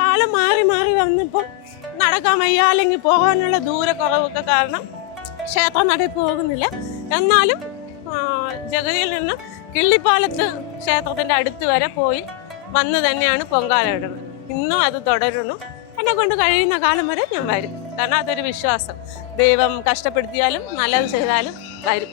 കാലം മാറി മാറി വന്നിപ്പോൾ നടക്കാൻ വയ്യ, അല്ലെങ്കിൽ പോകാനുള്ള ദൂരക്കുറവൊക്കെ കാരണം ക്ഷേത്ര നടയിൽ പോകുന്നില്ല. എന്നാലും ജഗതിയിൽ നിന്ന് കിള്ളിപ്പാലത്ത് ക്ഷേത്രത്തിൻ്റെ അടുത്ത് വരെ പോയി വന്ന് തന്നെയാണ് പൊങ്കാല ഇടുന്നത്. ഇന്നും അത് തുടരുന്നു. എന്നെ കൊണ്ട് കഴിയുന്ന കാലം വരെ ഞാൻ വരും. കാരണം അതൊരു വിശ്വാസം. ദൈവം കഷ്ടപ്പെടുത്തിയാലും നല്ലത് ചെയ്താലും വരും.